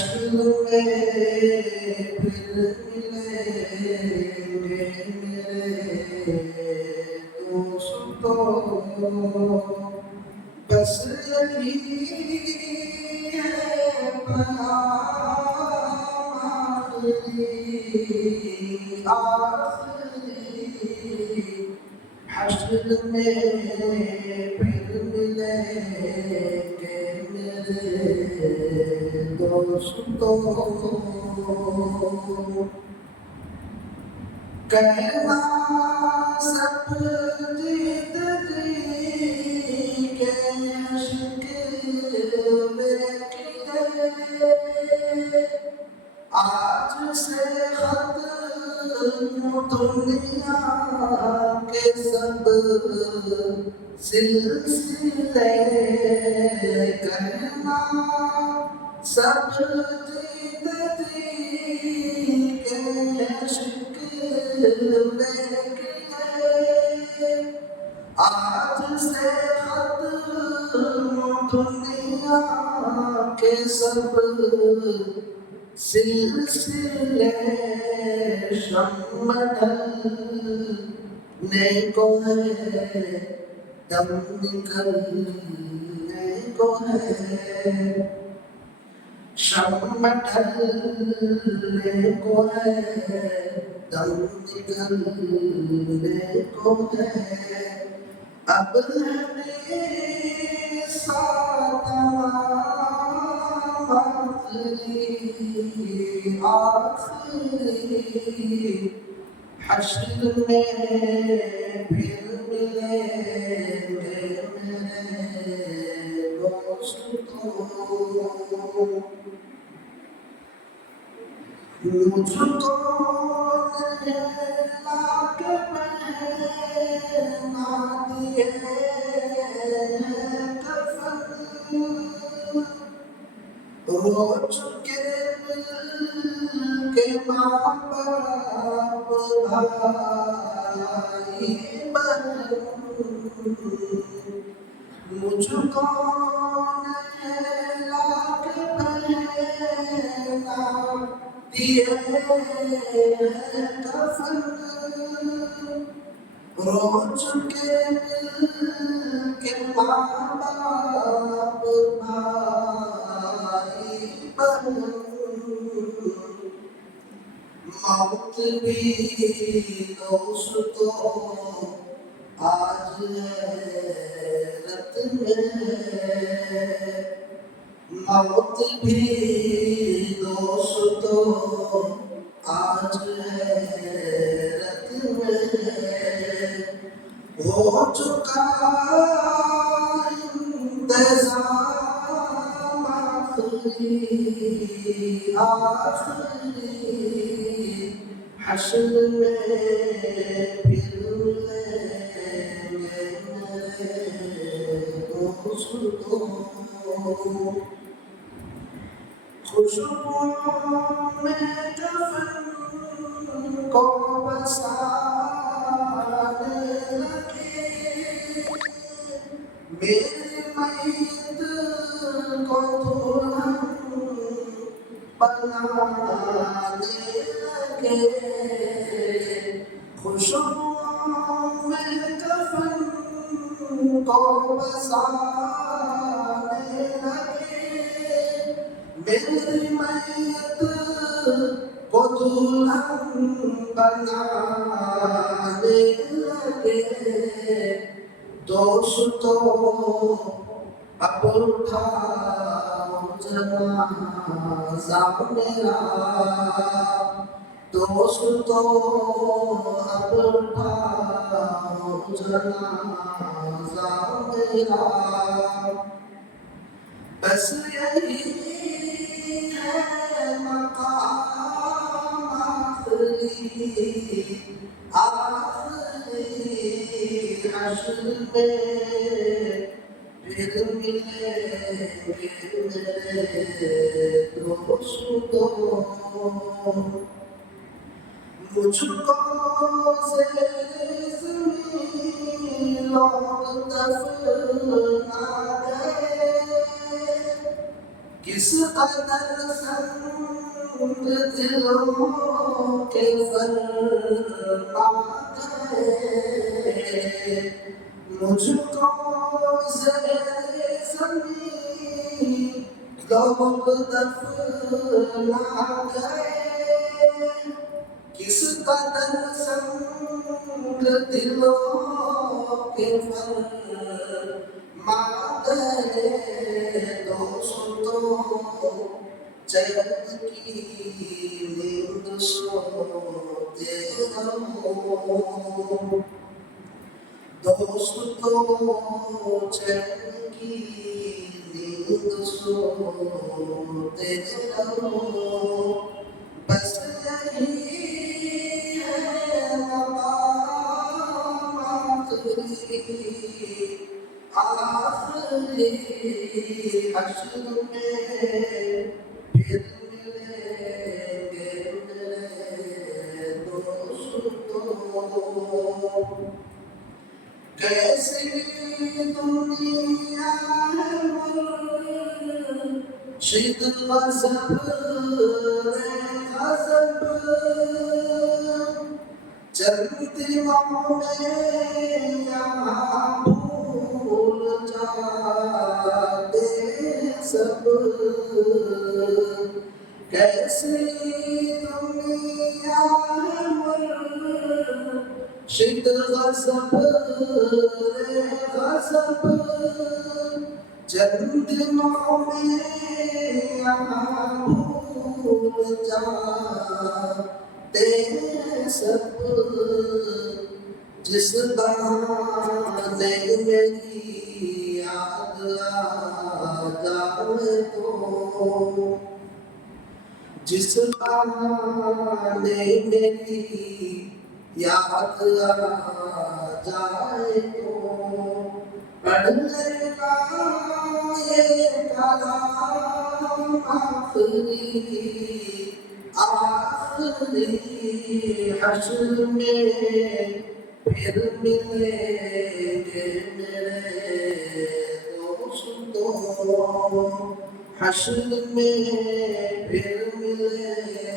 حشر میں پھر ملیں گے میرے دوستوں، بس یہی ہے آخری حشر میں پھر ملیں گے میرے دوستوں، کہنا سب جیت جی کے عشق میں کیے، آج سے ختم دنیا کے سب سلسلے، کہنا سب جیت جی کے عشق میں کیے، آج سے ختم دنیا کے سب سلسلے، شمع ڈھلنے کو ہے دم نکلنے کو ہے، شمع ڈھلنے کو ہے دم نکلنے کو ہے، اب ہے میرے ساتھ آخری حشر میں پھر ملیں گے میرے دوستوں، مجھ کو لا کے پہنا دیے کفن، رو چکے مل کے ماں باپ بھائی بہن، مجھ کو لا کے پہنا دیے کفن، رو چکے مل کے ماں باپ بھائی بہن، موت بھی دوستوں آج حیرت میں، موت بھی دوستوں آج حیرت میں، ہو چکا انتظام آخری حشر میں پھر ملیں گے میرے دوستوں، خوشبو میں کفن کو بسانے لگے، میری میت کو دلہن بنانے لگے، خوشبو میں کفن کو بسانے لگے، میری میت کو دلہن بنانے لگے، دوستوں اب اٹھاؤ جنازہ میرا، دوستوں اب اٹھاؤ جنازہ میرا، بس یہی ہے مقام آخری حشر میں پھر ملیں گے میرے دوستوں، مجھ کو زمین لوگ دفنا گئے، کس قدر سنگ دلوں کے فرما گئے مجھ کو زیر زمین لوگ دفنا گئے کس قدر سنگ دلوں کے فرما گئے دوستوں چین کی نیند سوتے رہو دوستوں چین کی نیند سوتے رہو بس یہی ہے مقام آخری حشر میں پھر ملیں گے میرے دوستوں کیسی دنیا ہے مرشد غضب غضب چند دنوں میں یہاں بھول جاتے سب کیسی دنیا ہے مرشد غضب غضب چند دنوں میں یہاں بھول جاتے سب جس بہانے میری یاد آ جائے تو جس بہانے میری یاد آ جائے تو پڑھ لینا یہ کلام آخری حشر میں پھر ملیں گے میرے دوستوں حشر میں پھر ملیں